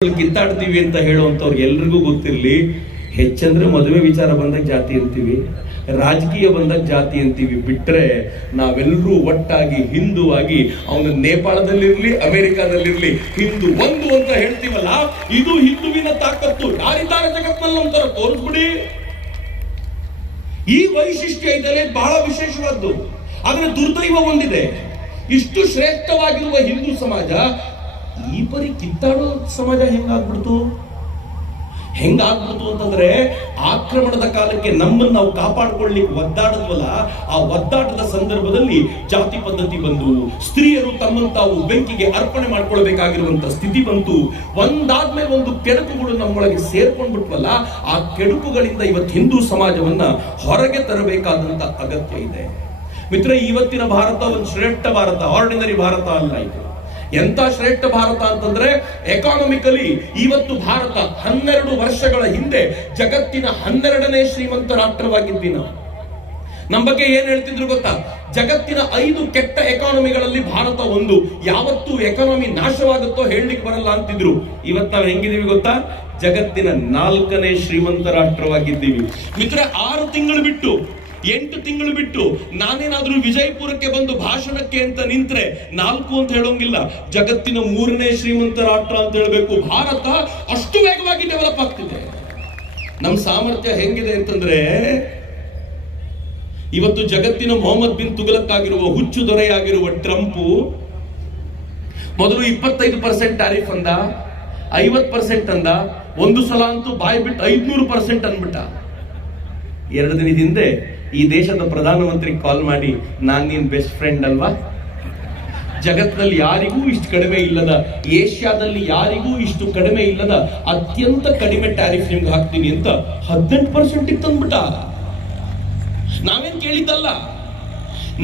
ಕಿತ್ತಾಡ್ತೀವಿ ಅಂತ ಹೇಳುವಂತವ್ರಿಗೆ ಎಲ್ರಿಗೂ ಗೊತ್ತಿರಲಿ. ಹೆಚ್ಚಂದ್ರೆ ಮದುವೆ ವಿಚಾರ ಬಂದಾಗ ಜಾತಿ ಅಂತೀವಿ, ರಾಜಕೀಯ ಬಂದಾಗ ಜಾತಿ ಅಂತೀವಿ. ಬಿಟ್ರೆ ನಾವೆಲ್ಲರೂ ಒಟ್ಟಾಗಿ ಹಿಂದೂ ಆಗಿ ಅವನು ನೇಪಾಳದಲ್ಲಿರ್ಲಿ ಅಮೆರಿಕಾದಲ್ಲಿರ್ಲಿ ಹಿಂದೂ ಒಂದು ಅಂತ ಹೇಳ್ತೀವಲ್ಲ, ಇದು ಹಿಂದುವಿನ ತಾಕತ್ತು. ಯಾರಿದ್ದಾರೆ ಜಗತ್ನಲ್ಲಿ ಒಂಥರ ತೋರಿಸ್ಬಿಡಿ. ಈ ವೈಶಿಷ್ಟ್ಯ ಇದ್ದರೆ ಬಹಳ ವಿಶೇಷವಾದ್ದು. ಆದ್ರೆ ದುರ್ದೈವ ಒಂದಿದೆ, ಇಷ್ಟು ಶ್ರೇಷ್ಠವಾಗಿರುವ ಹಿಂದೂ ಸಮಾಜ ಈ ಪರಿ ಕಿತ್ತಾಡೋ ಸಮಾಜ ಹೆಂಗಾಗ್ಬಿಡ್ತು ಅಂತಂದ್ರೆ, ಆಕ್ರಮಣದ ಕಾಲಕ್ಕೆ ನಮ್ಮನ್ನು ನಾವು ಕಾಪಾಡ್ಕೊಳ್ಳಿಕ್ಕೆ ಒದ್ದಾಡದ್ವಲ್ಲ, ಆ ಒದ್ದಾಟದ ಸಂದರ್ಭದಲ್ಲಿ ಜಾತಿ ಪದ್ಧತಿ ಬಂದು ಸ್ತ್ರೀಯರು ತಮ್ಮನ್ನು ತಾವು ಬೆಂಕಿಗೆ ಅರ್ಪಣೆ ಮಾಡ್ಕೊಳ್ಬೇಕಾಗಿರುವಂತ ಸ್ಥಿತಿ ಬಂತು. ಒಂದಾದ್ಮೇಲೆ ಒಂದು ಕೆಡುಕುಗಳು ನಮ್ಮೊಳಗೆ ಸೇರ್ಕೊಂಡ್ಬಿಟ್ವಲ್ಲ, ಆ ಕೆಡುಕುಗಳಿಂದ ಇವತ್ತು ಹಿಂದೂ ಸಮಾಜವನ್ನ ಹೊರಗೆ ತರಬೇಕಾದಂತ ಅಗತ್ಯ ಇದೆ. ಮಿತ್ರ, ಇವತ್ತಿನ ಭಾರತ ಒಂದು ಶ್ರೇಷ್ಠ ಭಾರತ, ಆರ್ಡಿನರಿ ಭಾರತ ಅಲ್ಲ. ಇದು ಎಂತ ಶ್ರೇಷ್ಠ ಭಾರತ ಅಂತಂದ್ರೆ, ಎಕಾನಮಿಕಲಿ ಇವತ್ತು ಭಾರತ 12 ವರ್ಷಗಳ ಹಿಂದೆ ಜಗತ್ತಿನ 12ನೇ ಶ್ರೀಮಂತ ರಾಷ್ಟ್ರವಾಗಿದ್ವಿ ನಾವು. ನಮ್ಮ ಬಗ್ಗೆ ಏನ್ ಹೇಳ್ತಿದ್ರು ಗೊತ್ತಾ? ಜಗತ್ತಿನ 5 ಕೆಟ್ಟ ಎಕಾನಮಿಗಳಲ್ಲಿ ಭಾರತ ಒಂದು. ಯಾವತ್ತು ಎಕಾನಮಿ ನಾಶವಾಗುತ್ತೋ ಹೇಳಲಿಕ್ಕೆ ಬರಲ್ಲ ಅಂತಿದ್ರು. ಇವತ್ತು ನಾವು ಹೆಂಗಿದೀವಿ ಗೊತ್ತಾ? ಜಗತ್ತಿನ 4ನೇ ಶ್ರೀಮಂತ ರಾಷ್ಟ್ರವಾಗಿದ್ದೀವಿ. ಮಿತ್ರ, 6 ತಿಂಗಳು ಬಿಟ್ಟು 8 ತಿಂಗಳು ಬಿಟ್ಟು ನಾನೇನಾದ್ರೂ ವಿಜಯಪುರಕ್ಕೆ ಬಂದು ಭಾಷಣಕ್ಕೆ ಅಂತ ನಿಂತ್ರೆ 4 ಅಂತ ಹೇಳೋಂಗಿಲ್ಲ, ಜಗತ್ತಿನ 3ನೇ ಶ್ರೀಮಂತ ರಾಷ್ಟ್ರ ಅಂತ ಹೇಳಬೇಕು. ಭಾರತ ಅಷ್ಟು ವೇಗವಾಗಿ ಡೆವಲಪ್ ಆಗ್ತಿದೆ. ನಮ್ಮ ಸಾಮರ್ಥ್ಯ ಹೆಂಗಿದೆ ಅಂತಂದ್ರೆ, ಇವತ್ತು ಜಗತ್ತಿನ ಮೊಹಮ್ಮದ್ ಬಿನ್ ತುಗಲಕ್ ಆಗಿರುವ ಹುಚ್ಚು ದೊರೆಯಾಗಿರುವ ಟ್ರಂಪ್ ಮೊದಲು 25% ಟ್ಯಾರಿಫ್ ಅಂದ, 50% ಅಂದ, ಒಂದು ಸಲ ಅಂತೂ ಬಾಯ್ ಬಿಟ್ಟು 500% ಅಂದ್ಬಿಟ್ಟ. 2 ದಿನದ ಹಿಂದೆ ಈ ದೇಶದ ಪ್ರಧಾನಮಂತ್ರಿ ಕಾಲ್ ಮಾಡಿ, ನಾನ್ ನಿನ್ ಬೆಸ್ಟ್ ಫ್ರೆಂಡ್ ಅಲ್ವಾ, ಜಗತ್ತಿನಲ್ಲಿ ಯಾರಿಗೂ ಇಷ್ಟು ಕಡಿಮೆ ಇಲ್ಲದ, ಏಷ್ಯಾದಲ್ಲಿ ಯಾರಿಗೂ ಇಷ್ಟು ಕಡಿಮೆ ಇಲ್ಲದ ಅತ್ಯಂತ ಕಡಿಮೆ ಟ್ಯಾರಿಫ್ ನಿಮ್ಗೆ ಹಾಕ್ತೀನಿ ಅಂತ 18% ತಂದ್ಬಿಟ್ಟ. ನಾವೇನ್ ಕೇಳಿದ್ದಲ್ಲ,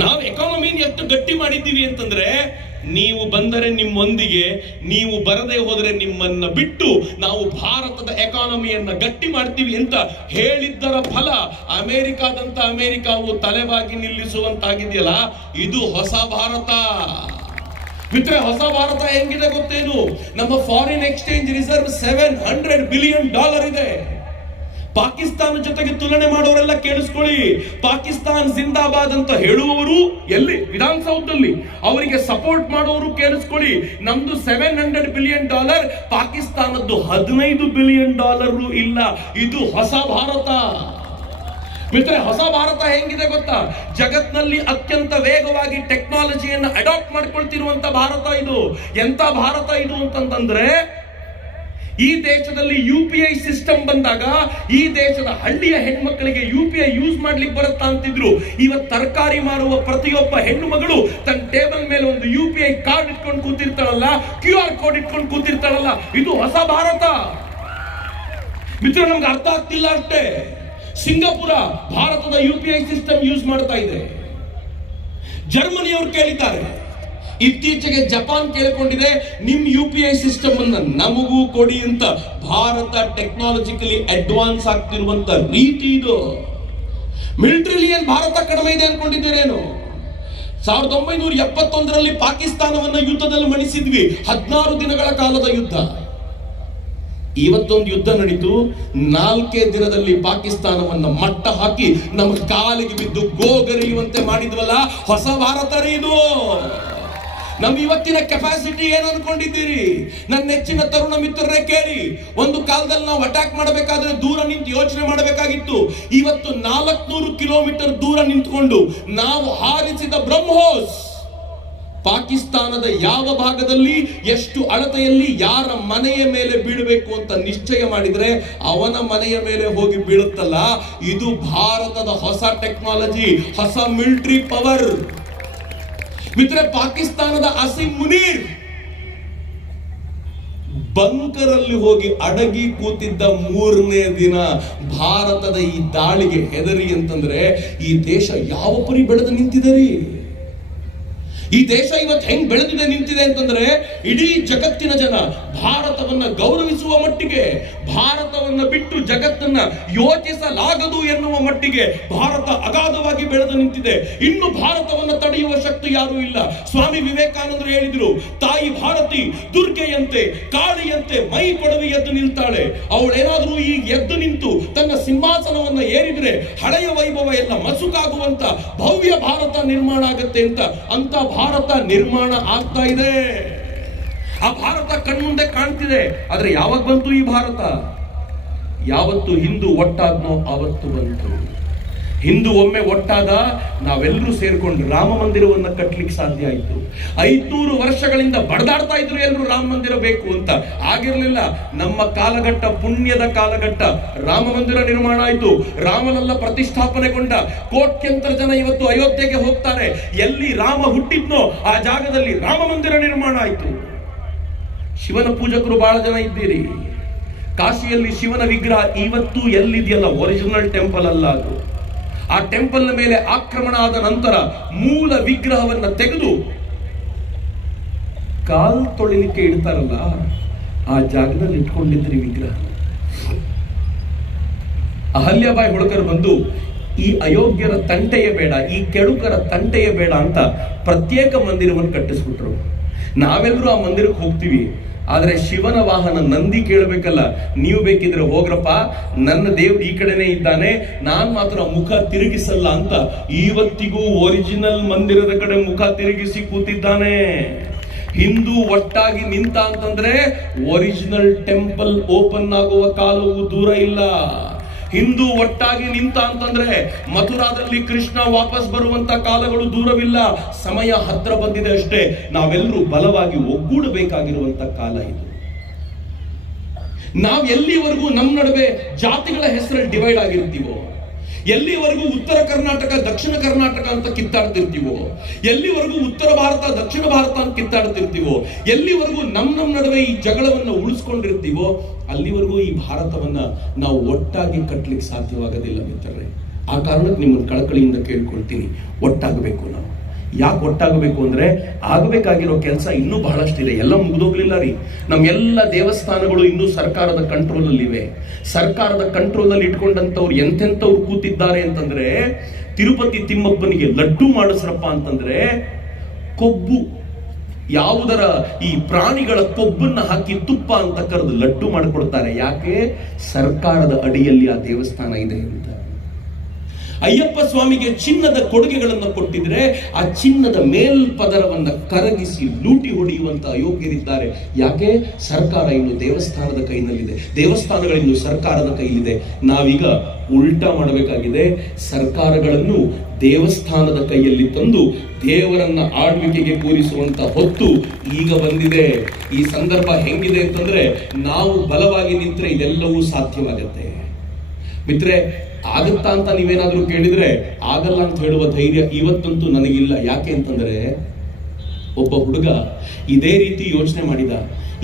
ನಾವು ಎಕಾನಮಿನ ಎಷ್ಟು ಗಟ್ಟಿ ಮಾಡಿದ್ದೀವಿ ಅಂತಂದ್ರೆ, ನೀವು ಬಂದರೆ ನಿಮ್ಮೊಂದಿಗೆ, ನೀವು ಬರದೇ ಹೋದರೆ ನಿಮ್ಮನ್ನ ಬಿಟ್ಟು ನಾವು ಭಾರತದ ಎಕಾನಮಿಯನ್ನ ಗಟ್ಟಿ ಮಾಡ್ತೀವಿ ಅಂತ ಹೇಳಿದ್ದರ ಫಲ ಅಮೆರಿಕಾವು ತಲೆಬಾಗಿ ನಿಲ್ಲಿಸುವಂತಾಗಿದೆಯಲ್ಲ, ಇದು ಹೊಸ ಭಾರತ. ಮಿತ್ರ, ಹೊಸ ಭಾರತ ಹೆಂಗಿದೆ ಗೊತ್ತೇನು? ನಮ್ಮ ಫಾರಿನ್ ಎಕ್ಸ್ಚೇಂಜ್ ರಿಸರ್ವ್ $700 ಬಿಲಿಯನ್ ಇದೆ. ಪಾಕಿಸ್ತಾನ ಜೊತೆಗೆ ತುಲನೆ ಮಾಡೋರೆಲ್ಲ ಕೇಳಿಸ್ಕೊಳ್ಳಿ. ಪಾಕಿಸ್ತಾನ್ ಜಿಂದಾಬಾದ್ ಅಂತ ಹೇಳುವವರು ಎಲ್ಲಿ? ವಿಧಾನಸೌಧದಲ್ಲಿ. ಅವರಿಗೆ ಸಪೋರ್ಟ್ ಮಾಡೋರು ಕೇಳಿಸ್ಕೊಳ್ಳಿ. ನಮ್ದು $700 ಬಿಲಿಯನ್, ಪಾಕಿಸ್ತಾನದ್ದು $15 ಬಿಲಿಯನ್ ಇಲ್ಲ. ಇದು ಹೊಸ ಭಾರತ. ಮಿತ್ರ, ಹೊಸ ಭಾರತ ಹೆಂಗಿದೆ ಗೊತ್ತಾ? ಜಗತ್ನಲ್ಲಿ ಅತ್ಯಂತ ವೇಗವಾಗಿ ಟೆಕ್ನಾಲಜಿಯನ್ನು ಅಡಾಪ್ಟ್ ಮಾಡ್ಕೊಳ್ತಿರುವಂತ ಭಾರತ ಇದು. ಎಂತ ಭಾರತ ಇದು ಅಂತಂದ್ರೆ, ಈ ದೇಶದಲ್ಲಿ UPI ಸಿಸ್ಟಮ್ ಬಂದಾಗ ಈ ದೇಶದ ಹಳ್ಳಿಯ ಹೆಣ್ಮಕ್ಕಳಿಗೆ UPI ಯೂಸ್ ಮಾಡ್ಲಿಕ್ಕೆ ಬರುತ್ತಾ ಅಂತಿದ್ರು. ಇವತ್ತು ತರಕಾರಿ ಮಾರುವ ಪ್ರತಿಯೊಬ್ಬ ಹೆಣ್ಣು ಮಗಳು ತನ್ನ ಟೇಬಲ್ ಮೇಲೆ ಒಂದು UPI ಕಾರ್ಡ್ ಇಟ್ಕೊಂಡು ಕೂತಿರ್ತಾಳಲ್ಲ, QR ಕೋಡ್ ಇಟ್ಕೊಂಡು ಕೂತಿರ್ತಾಳಲ್ಲ, ಇದು ಹೊಸ ಭಾರತ. ಮಿತ್ರ, ನಮ್ಗೆ ಅರ್ಥ ಆಗ್ತಿಲ್ಲ ಅಷ್ಟೇ. ಸಿಂಗಾಪುರ ಭಾರತದ UPI ಸಿಸ್ಟಮ್ ಯೂಸ್ ಮಾಡ್ತಾ ಇದೆ. ಜರ್ಮನಿಯವರು ಕೇಳಿದ್ದಾರೆ. ಇತ್ತೀಚೆಗೆ ಜಪಾನ್ ಕೇಳಿಕೊಂಡಿದೆ, ನಿಮ್ UPI ಸಿಸ್ಟಮ್ ಅನ್ನ ನಮಗೂ ಕೊಡಿ ಅಂತ. ಭಾರತ ಟೆಕ್ನಾಲಜಿಕಲಿ ಅಡ್ವಾನ್ಸ್ ಆಗ್ತಿರುವಂತ ರೀತಿ ಇದು. ಮಿಲಿಟರಿಲಿ ಏನ್ ಭಾರತ ಕಡಿಮೆ ಇದೆ ಅನ್ಕೊಂಡಿದ್ದೀರೇನು? 1971ರಲ್ಲಿ ಪಾಕಿಸ್ತಾನವನ್ನ ಯುದ್ಧದಲ್ಲಿ ಮಣಿಸಿದ್ವಿ. 16 ದಿನಗಳ ಕಾಲದ ಯುದ್ಧ. ಇವತ್ತೊಂದು ಯುದ್ಧ ನಡೀತು, 4 ದಿನದಲ್ಲಿ ಪಾಕಿಸ್ತಾನವನ್ನ ಮಟ್ಟ ಹಾಕಿ ನಮ್ಮ ಕಾಲಿಗೆ ಬಿದ್ದು ಗೋಗರಿಯುವಂತೆ ಮಾಡಿದ್ವಲ್ಲ, ಹೊಸ ಭಾರತ ರೀ ಇದು. ನಮ್ಮ ಇವತ್ತಿನ ಕೆಪಾಸಿಟಿ ಏನು ಅನ್ಕೊಂಡಿದ್ದೀರಿ? ನನ್ನ ನೆಚ್ಚಿನ ತರುಣ ಮಿತ್ರರೇ ಕೇಳಿ. ಒಂದು ಕಾಲದಲ್ಲಿ ನಾವು ಅಟ್ಯಾಕ್ ಮಾಡಬೇಕಾದ್ರೆ ದೂರ ನಿಂತು ಯೋಚನೆ ಮಾಡಬೇಕಾಗಿತ್ತು. ಇವತ್ತು 400 ಕಿಲೋಮೀಟರ್ ದೂರ ನಿಂತ್ಕೊಂಡು ನಾವು ಹಾರಿಸಿದ ಬ್ರಹ್ಮೋಸ್ ಪಾಕಿಸ್ತಾನದ ಯಾವ ಭಾಗದಲ್ಲಿ, ಎಷ್ಟು ಅಳತೆಯಲ್ಲಿ, ಯಾರ ಮನೆಯ ಮೇಲೆ ಬೀಳಬೇಕು ಅಂತ ನಿಶ್ಚಯ ಮಾಡಿದ್ರೆ ಅವನ ಮನೆಯ ಮೇಲೆ ಹೋಗಿ ಬೀಳುತ್ತಲ್ಲ. ಇದು ಭಾರತದ ಹೊಸ ಟೆಕ್ನಾಲಜಿ, ಹೊಸ ಮಿಲಿಟರಿ ಪವರ್. ಮಿತ್ರ, ಪಾಕಿಸ್ತಾನದ ಅಸಿಂ ಮುನೀರ್ ಬಂಕರಲ್ಲಿ ಹೋಗಿ ಅಡಗಿ ಕೂತಿದ್ದ 3ನೇ ದಿನ ಭಾರತದ ಈ ದಾಳಿಗೆ ಹೆದರಿ ಅಂತಂದ್ರೆ, ಈ ದೇಶ ಯಾವ ಪರಿ ಬೆಳೆದು ನಿಂತಿದೆ ರೀ? ಈ ದೇಶ ಇವತ್ತು ಹೆಂಗ್ ಬೆಳೆದಿದೆ ನಿಂತಿದೆ ಅಂತಂದ್ರೆ, ಇಡೀ ಜಗತ್ತಿನ ಜನ ಭಾರತವನ್ನ ಗೌರವಿಸುವ ಮಟ್ಟಿಗೆ, ಭಾರತವನ್ನು ಬಿಟ್ಟು ಜಗತ್ತನ್ನ ಯೋಚಿಸಲಾಗದು ಎನ್ನುವ ಮಟ್ಟಿಗೆ ಭಾರತ ಅಗಾಧವಾಗಿ ಬೆಳೆದು ನಿಂತಿದೆ. ಇನ್ನು ಭಾರತವನ್ನು ತಡೆಯುವ ಶಕ್ತಿ ಯಾರೂ ಇಲ್ಲ. ಸ್ವಾಮಿ ವಿವೇಕಾನಂದರು ಹೇಳಿದ್ರು, ತಾಯಿ ಭಾರತಿ ದುರ್ಗೆಯಂತೆ ಕಾಳಿಯಂತೆ ಮೈ ಕೊಡವಿ ಎದ್ದು ನಿಲ್ತಾಳೆ. ಅವಳೇನಾದ್ರೂ ಈಗ ಎದ್ದು ನಿಂತು ತನ್ನ ಸಿಂಹಾಸನವನ್ನ ಏರಿದ್ರೆ ಹಳೆಯ ವೈಭವ ಎಲ್ಲ ಮಸುಕಾಗುವಂತ ಭವ್ಯ ಭಾರತ ನಿರ್ಮಾಣ ಆಗತ್ತೆ ಅಂತ ಭಾರತ ನಿರ್ಮಾಣ ಆಗ್ತಾ ಇದೆ. ಆ ಭಾರತ ಕಣ್ಮುಂದೆ ಕಾಣ್ತಿದೆ. ಆದ್ರೆ ಯಾವಾಗ ಬಂತು ಈ ಭಾರತ? ಯಾವತ್ತು ಹಿಂದೂ ಒಟ್ಟಾದ್ನೋ ಆವತ್ತು ಬಂತು. ಹಿಂದೂ ಒಮ್ಮೆ ಒಟ್ಟಾದ ನಾವೆಲ್ಲರೂ ಸೇರ್ಕೊಂಡು ರಾಮ ಮಂದಿರವನ್ನು ಕಟ್ಟಲಿಕ್ಕೆ ಸಾಧ್ಯ ಆಯಿತು. 500 ವರ್ಷಗಳಿಂದ ಬಡದಾಡ್ತಾ ಇದ್ರು ಎಲ್ಲರೂ ರಾಮ ಮಂದಿರ ಬೇಕು ಅಂತ. ಆಗಿರ್ಲಿಲ್ಲ. ನಮ್ಮ ಕಾಲಘಟ್ಟ, ಪುಣ್ಯದ ಕಾಲಘಟ್ಟ, ರಾಮ ಮಂದಿರ ನಿರ್ಮಾಣ ಆಯಿತು. ರಾಮನಲ್ಲ ಪ್ರತಿಷ್ಠಾಪನೆಗೊಂಡ ಕೋಟ್ಯಂತರ ಜನ ಇವತ್ತು ಅಯೋಧ್ಯೆಗೆ ಹೋಗ್ತಾರೆ. ಎಲ್ಲಿ ರಾಮ ಹುಟ್ಟಿದ್ನೋ ಆ ಜಾಗದಲ್ಲಿ ರಾಮ ಮಂದಿರ ನಿರ್ಮಾಣ ಆಯಿತು. ಶಿವನ ಪೂಜಕರು ಬಹಳ ಜನ ಇದ್ದೀರಿ. ಕಾಶಿಯಲ್ಲಿ ಶಿವನ ವಿಗ್ರಹ ಇವತ್ತು ಎಲ್ಲಿದೆಯಲ್ಲ, ಒರಿಜಿನಲ್ ಟೆಂಪಲ್ ಅಲ್ಲ ಅದು. ಆ ಟೆಂಪಲ್ ಮೇಲೆ ಆಕ್ರಮಣ ಆದ ನಂತರ ಮೂಲ ವಿಗ್ರಹವನ್ನ ತೆಗೆದು ಕಾಲ್ ತೊಳಿಲಿಕ್ಕೆ ಇಡ್ತಾರಲ್ಲ, ಆ ಜಾಗದಲ್ಲಿ ಇಟ್ಕೊಂಡಿದ್ರಿ ವಿಗ್ರಹ. ಅಹಲ್ಯಾಬಾಯಿ ಹೋಳ್ಕರ್ ಬಂದು ಈ ಅಯೋಗ್ಯರ ತಂಟೆಯೇ ಬೇಡ, ಈ ಕೆಡುಕರ ತಂಟೆಯೇ ಬೇಡ ಅಂತ ಪ್ರತ್ಯೇಕ ಮಂದಿರವನ್ನು ಕಟ್ಟಿಸ್ಬಿಟ್ರು. ನಾವೆಲ್ಲರೂ ಆ ಮಂದಿರಕ್ಕೆ ಹೋಗ್ತೀವಿ. ಆದ್ರೆ ಶಿವನ ವಾಹನ ನಂದಿ ಕೇಳಬೇಕಲ್ಲ. ನೀವು ಬೇಕಿದ್ರೆ ಹೋಗ್ರಪ್ಪ, ನನ್ನ ದೇವ್ರು ಈ ಕಡೆನೇ ಇದ್ದಾನೆ, ನಾನ್ ಮಾತ್ರ ಮುಖ ತಿರುಗಿಸಲ್ಲ ಅಂತ ಇವತ್ತಿಗೂ ಒರಿಜಿನಲ್ ಮಂದಿರದ ಕಡೆ ಮುಖ ತಿರುಗಿಸಿ ಕೂತಿದ್ದಾನೆ. ಹಿಂದೂ ಒಟ್ಟಾಗಿ ನಿಂತ ಅಂತಂದ್ರೆ ಒರಿಜಿನಲ್ ಟೆಂಪಲ್ ಓಪನ್ ಆಗುವ ಕಾಲವು ದೂರ ಇಲ್ಲ. ಹಿಂದೂ ಒಟ್ಟಾಗಿ ನಿಂತ ಅಂತಂದ್ರೆ ಮಥುರಾದಲ್ಲಿ ಕೃಷ್ಣ ವಾಪಸ್ ಬರುವಂತ ಕಾಲಗಳು ದೂರವಿಲ್ಲ. ಸಮಯ ಹತ್ರ ಬಂದಿದೆ ಅಷ್ಟೇ. ನಾವೆಲ್ಲರೂ ಬಲವಾಗಿ ಒಗ್ಗೂಡಬೇಕಾಗಿರುವಂತ ಕಾಲ ಇದು. ನಾವ್ ಎಲ್ಲಿವರೆಗೂ ನಮ್ಮ ನಡುವೆ ಜಾತಿಗಳ ಹೆಸರಲ್ಲಿ ಡಿವೈಡ್ ಆಗಿರ್ತೀವೋ, ಎಲ್ಲಿವರೆಗೂ ಉತ್ತರ ಕರ್ನಾಟಕ ದಕ್ಷಿಣ ಕರ್ನಾಟಕ ಅಂತ ಕಿತ್ತಾಡ್ತಿರ್ತೀವೋ, ಎಲ್ಲಿವರೆಗೂ ಉತ್ತರ ಭಾರತ ದಕ್ಷಿಣ ಭಾರತ ಅಂತ ಕಿತ್ತಾಡ್ತಿರ್ತೀವೋ, ಎಲ್ಲಿವರೆಗೂ ನಮ್ಮ ನಡುವೆ ಈ ಜಗಳವನ್ನ ಉಳಿಸ್ಕೊಂಡಿರ್ತೀವೋ, ಅಲ್ಲಿವರೆಗೂ ಈ ಭಾರತವನ್ನ ನಾವು ಒಟ್ಟಾಗಿ ಕಟ್ಟಲಿಕ್ಕೆ ಸಾಧ್ಯವಾಗೋದಿಲ್ಲ ಮಿತ್ರರೇ. ಆ ಕಾರಣಕ್ಕೆ ನಿಮ್ಮನ್ನು ಕಳಕಳಿಯಿಂದ ಕೇಳ್ಕೊಳ್ತೀನಿ, ಒಟ್ಟಾಗಬೇಕು. ನಾವು ಯಾಕೆ ಒಟ್ಟಾಗಬೇಕು ಅಂದ್ರೆ, ಆಗಬೇಕಾಗಿರೋ ಕೆಲಸ ಇನ್ನೂ ಬಹಳಷ್ಟಿದೆ. ಎಲ್ಲ ಮುಗಿದೋಗ್ಲಿಲ್ಲ ರೀ. ನಮ್ಮೆಲ್ಲ ದೇವಸ್ಥಾನಗಳು ಇನ್ನೂ ಸರ್ಕಾರದ ಕಂಟ್ರೋಲ್ ಅಲ್ಲಿ ಇವೆ. ಸರ್ಕಾರದ ಕಂಟ್ರೋಲ್ ಅಲ್ಲಿ ಇಟ್ಕೊಂಡಂತವ್ರು ಎಂತೆಂಥವ್ರು ಕೂತಿದ್ದಾರೆ ಅಂತಂದ್ರೆ, ತಿರುಪತಿ ತಿಮ್ಮಪ್ಪನಿಗೆ ಲಡ್ಡು ಮಾಡಿಸ್ರಪ್ಪ ಅಂತಂದ್ರೆ ಕೊಬ್ಬು, ಯಾವುದರ ಈ ಪ್ರಾಣಿಗಳ ಕೊಬ್ಬನ್ನ ಹಾಕಿ ತುಪ್ಪ ಅಂತ ಕರೆದು ಲಡ್ಡು ಮಾಡಿಕೊಡ್ತಾರೆ. ಯಾಕೆ? ಸರ್ಕಾರದ ಅಡಿಯಲ್ಲಿ ಆ ದೇವಸ್ಥಾನ ಇದೆ ಅಂತ. ಅಯ್ಯಪ್ಪ ಸ್ವಾಮಿಗೆ ಚಿನ್ನದ ಕೊಡುಗೆಗಳನ್ನು ಕೊಟ್ಟಿದ್ರೆ ಆ ಚಿನ್ನದ ಮೇಲ್ಪದರವನ್ನ ಕರಗಿಸಿ ಲೂಟಿ ಹೊಡೆಯುವಂತ ಅಯೋಗ್ಯರಿದ್ದಾರೆ. ಯಾಕೆ? ಸರ್ಕಾರ ಇನ್ನು ದೇವಸ್ಥಾನದ ಕೈನಲ್ಲಿದೆ, ದೇವಸ್ಥಾನಗಳಿನ್ನು ಸರ್ಕಾರದ ಕೈಲಿದೆ. ನಾವೀಗ ಉಲ್ಟಾ ಮಾಡಬೇಕಾಗಿದೆ. ಸರ್ಕಾರಗಳನ್ನು ದೇವಸ್ಥಾನದ ಕೈಯಲ್ಲಿ ತಂದು ದೇವರನ್ನ ಆಳ್ವಿಕೆಗೆ ಕೂರಿಸುವಂತ ಹೊತ್ತು ಈಗ ಬಂದಿದೆ. ಈ ಸಂದರ್ಭ ಹೆಂಗಿದೆ ಅಂತಂದ್ರೆ, ನಾವು ಬಲವಾಗಿ ನಿಂತ್ರೆ ಇದೆಲ್ಲವೂ ಸಾಧ್ಯವಾಗತ್ತೆ. ಮಿತ್ರೆ, ಆಗುತ್ತಾ ಅಂತ ನೀವೇನಾದ್ರೂ ಕೇಳಿದ್ರೆ ಆಗಲ್ಲ ಅಂತ ಹೇಳುವ ಧೈರ್ಯ ಇವತ್ತಂತೂ ನನಗಿಲ್ಲ. ಯಾಕೆ ಅಂತಂದ್ರೆ, ಒಬ್ಬ ಹುಡುಗ ಇದೇ ರೀತಿ ಯೋಚನೆ ಮಾಡಿದ.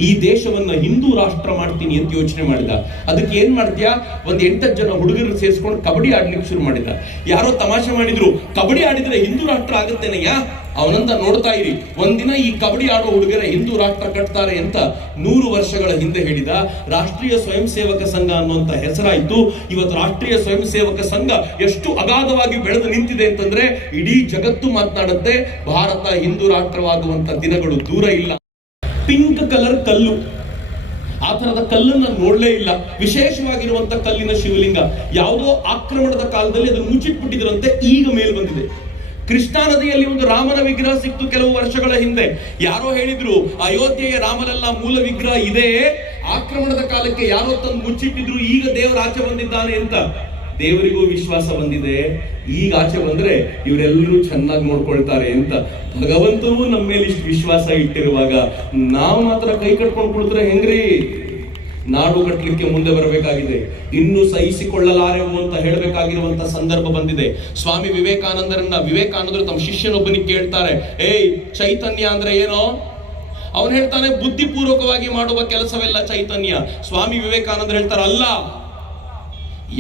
ಈ ದೇಶವನ್ನ ಹಿಂದೂ ರಾಷ್ಟ್ರ ಮಾಡ್ತೀನಿ ಅಂತ ಯೋಚನೆ ಮಾಡಿದ. ಅದಕ್ಕೆ ಏನ್ ಮಾಡ್ತೀಯಾ, ಒಂದ್ 8 ಜನ ಹುಡುಗರು ಸೇರಿಸ್ಕೊಂಡು ಕಬಡ್ಡಿ ಆಡ್ಲಿಕ್ಕೆ ಶುರು ಮಾಡಿದ. ಯಾರೋ ತಮಾಷೆ ಮಾಡಿದ್ರು, ಕಬಡ್ಡಿ ಆಡಿದ್ರೆ ಹಿಂದೂ ರಾಷ್ಟ್ರ ಆಗುತ್ತೇನೆಯಾ? ಅವನಂತ ನೋಡ್ತಾ ಇರಿ. ಒಂದಿನ ಈ ಕಬಡ್ಡಿ ಆಡೋ ಹುಡುಗರ ಹಿಂದೂ ರಾಷ್ಟ್ರ ಕಟ್ತಾರೆ ಅಂತ 100 ವರ್ಷಗಳ ಹಿಂದೆ ಹೇಳಿದ. ರಾಷ್ಟ್ರೀಯ ಸ್ವಯಂ ಸೇವಕ ಸಂಘ ಅನ್ನುವಂತ ಹೆಸರಾಯ್ತು. ಇವತ್ತು ರಾಷ್ಟ್ರೀಯ ಸ್ವಯಂ ಸೇವಕ ಸಂಘ ಎಷ್ಟು ಅಗಾಧವಾಗಿ ಬೆಳೆದು ನಿಂತಿದೆ ಅಂತಂದ್ರೆ, ಇಡೀ ಜಗತ್ತು ಮಾತನಾಡುತ್ತೆ, ಭಾರತ ಹಿಂದೂ ರಾಷ್ಟ್ರವಾಗುವಂತ ದಿನಗಳು ದೂರ ಇಲ್ಲ. ಪಿಂಕ್ ಕಲರ್ ಕಲ್ಲು, ಆ ತರದ ಕಲ್ಲನ್ನು ನೋಡ್ಲೇ ಇಲ್ಲ. ವಿಶೇಷವಾಗಿರುವಂತ ಕಲ್ಲಿನ ಶಿವಲಿಂಗ ಯಾವುದೋ ಆಕ್ರಮಣದ ಕಾಲದಲ್ಲಿ ಅದನ್ನು ಮುಚ್ಚಿಟ್ಬಿಟ್ಟಿದ್ರಂತೆ, ಈಗ ಮೇಲ್ ಬಂದಿದೆ. ಕೃಷ್ಣಾ ನದಿಯಲ್ಲಿ ಒಂದು ರಾಮನ ವಿಗ್ರಹ ಸಿಕ್ತು ಕೆಲವು ವರ್ಷಗಳ ಹಿಂದೆ. ಯಾರೋ ಹೇಳಿದ್ರು ಅಯೋಧ್ಯೆಯ ರಾಮನಲ್ಲ ಮೂಲ ವಿಗ್ರಹ ಇದೆ, ಆಕ್ರಮಣದ ಕಾಲಕ್ಕೆ ಯಾರೋ ತಂದು ಮುಚ್ಚಿಟ್ಟಿದ್ರು, ಈಗ ದೇವರ ಆಚೆ ಬಂದಿದ್ದಾನೆ ಅಂತ. ದೇವರಿಗೂ ವಿಶ್ವಾಸ ಬಂದಿದೆ, ಈಗ ಆಚೆ ಬಂದ್ರೆ ಇವರೆಲ್ಲರೂ ಚೆನ್ನಾಗಿ ನೋಡ್ಕೊಳ್ತಾರೆ ಅಂತ. ಭಗವಂತನೂ ನಮ್ಮ ಮೇಲೆ ಇಷ್ಟು ವಿಶ್ವಾಸ ಇಟ್ಟಿರುವಾಗ ನಾವು ಮಾತ್ರ ಕೈ ಕಟ್ಕೊಂಡು ಕುಳಿತರೆ ಹೆಂಗ್ರಿ? ನಾಡು ಕಟ್ಟಲಿಕ್ಕೆ ಮುಂದೆ ಬರಬೇಕಾಗಿದೆ. ಇನ್ನು ಸಹಿಸಿಕೊಳ್ಳಲಾರೆವು ಅಂತ ಹೇಳಬೇಕಾಗಿರುವಂತ ಸಂದರ್ಭ ಬಂದಿದೆ. ಸ್ವಾಮಿ ವಿವೇಕಾನಂದರು ತಮ್ಮ ಶಿಷ್ಯನೊಬ್ಬನಿಗೆ ಕೇಳ್ತಾರೆ, ಏಯ್ ಚೈತನ್ಯ ಅಂದ್ರೆ ಏನೋ? ಅವನು ಹೇಳ್ತಾನೆ, ಬುದ್ಧಿಪೂರ್ವಕವಾಗಿ ಮಾಡುವ ಕೆಲಸವೆಲ್ಲ ಚೈತನ್ಯ. ಸ್ವಾಮಿ ವಿವೇಕಾನಂದರು ಹೇಳ್ತಾರೆ, ಅಲ್ಲ,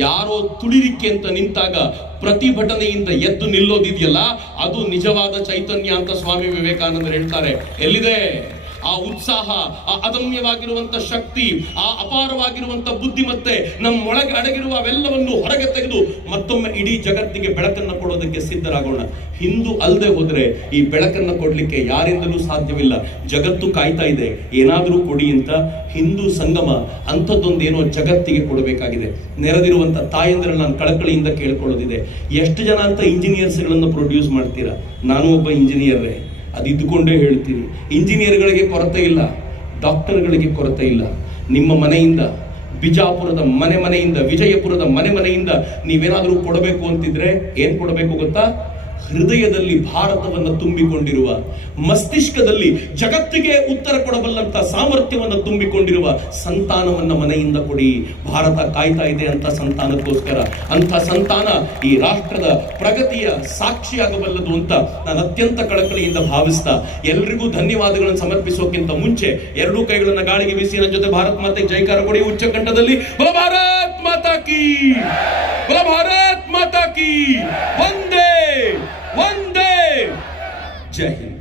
ಯಾರೋ ತುಳಿರಿಕೆ ಅಂತ ನಿಂತಾಗ ಪ್ರತಿಭಟನೆಯಿಂದ ಎದ್ದು ನಿಲ್ಲೋದಿದೆಯಲ್ಲ, ಅದು ನಿಜವಾದ ಚೈತನ್ಯ ಅಂತ ಸ್ವಾಮಿ ವಿವೇಕಾನಂದರು ಹೇಳ್ತಾರೆ. ಎಲ್ಲಿದೆ? ಆ ಉತ್ಸಾಹ, ಆ ಅದಮ್ಯವಾಗಿರುವಂತ ಶಕ್ತಿ, ಆ ಅಪಾರವಾಗಿರುವಂತ ಬುದ್ಧಿಮತ್ತೆ ನಮ್ಮೊಳಗೆ ಅಡಗಿರುವ ಅವೆಲ್ಲವನ್ನು ಹೊರಗೆ ತೆಗೆದು ಮತ್ತೊಮ್ಮೆ ಇಡೀ ಜಗತ್ತಿಗೆ ಬೆಳಕನ್ನು ಕೊಡೋದಕ್ಕೆ ಸಿದ್ಧರಾಗೋಣ. ಹಿಂದೂ ಅಲ್ಲದೆ ಹೋದ್ರೆ ಈ ಬೆಳಕನ್ನು ಕೊಡ್ಲಿಕ್ಕೆ ಯಾರಿಂದಲೂ ಸಾಧ್ಯವಿಲ್ಲ. ಜಗತ್ತು ಕಾಯ್ತಾ ಇದೆ, ಏನಾದರೂ ಕೊಡಿ ಅಂತ. ಹಿಂದೂ ಸಂಗಮ ಅಂಥದ್ದೊಂದೇನೋ ಜಗತ್ತಿಗೆ ಕೊಡಬೇಕಾಗಿದೆ. ನೆರೆದಿರುವಂತ ತಾಯಂದ್ರೆ ನಾನು ಕಳಕಳಿಯಿಂದ ಕೇಳ್ಕೊಳ್ಳೋದಿದೆ, ಎಷ್ಟು ಜನ ಅಂತ ಇಂಜಿನಿಯರ್ಸ್ಗಳನ್ನು ಪ್ರೊಡ್ಯೂಸ್ ಮಾಡ್ತೀರಾ? ನಾನು ಒಬ್ಬ ಇಂಜಿನಿಯರೇ, ಅದು ಇದ್ದುಕೊಂಡೇ ಹೇಳ್ತೀನಿ. ಇಂಜಿನಿಯರ್ಗಳಿಗೆ ಕೊರತೆ ಇಲ್ಲ, ಡಾಕ್ಟರ್ಗಳಿಗೆ ಕೊರತೆ ಇಲ್ಲ. ನಿಮ್ಮ ಮನೆಯಿಂದ, ಬಿಜಾಪುರದ ಮನೆಯಿಂದ, ವಿಜಯಪುರದ ಮನೆಯಿಂದ ನೀವೇನಾದರೂ ಕೊಡಬೇಕು ಅಂತಿದ್ರೆ ಏನ್ ಕೊಡಬೇಕು ಗೊತ್ತಾ? ಹೃದಯದಲ್ಲಿ ಭಾರತವನ್ನು ತುಂಬಿಕೊಂಡಿರುವ, ಮಸ್ತಿಷ್ಕದಲ್ಲಿ ಜಗತ್ತಿಗೆ ಉತ್ತರ ಕೊಡಬಲ್ಲಂತ ಸಾಮರ್ಥ್ಯವನ್ನು ತುಂಬಿಕೊಂಡಿರುವ ಸಂತಾನವನ್ನ ಮನೆಯಿಂದ ಕೊಡಿ. ಭಾರತ ಕಾಯ್ತಾ ಇದೆ ಅಂತ ಸಂತಾನಕ್ಕೋಸ್ಕರ. ಅಂತ ಸಂತಾನ ಈ ರಾಷ್ಟ್ರದ ಪ್ರಗತಿಯ ಸಾಕ್ಷಿಯಾಗಬಲ್ಲದು ಅಂತ ನಾನು ಅತ್ಯಂತ ಕಳಕಳಿಯಿಂದ ಭಾವಿಸ್ತಾ ಎಲ್ರಿಗೂ ಧನ್ಯವಾದಗಳನ್ನು ಸಮರ್ಪಿಸೋಕ್ಕಿಂತ ಮುಂಚೆ ಎರಡೂ ಕೈಗಳನ್ನ ಗಾಳಿಗೆ ಬೀಸಿ ನನ್ನ ಜೊತೆ ಭಾರತ್ ಮಾತೆ ಜೈಕಾರ ಕೊಡಿ ಉಚ್ಚ ಕಂಠದಲ್ಲಿ. ಬೋಲೋ ಭಾರತ್ ಮಾತಾ ಕಿ, ಬೋಲೋ ಭಾರತ್ ಮಾತಾ ಕಿ, ವಂದೇ ವಂದೇ, ಜೈ ಹಿಂದ್.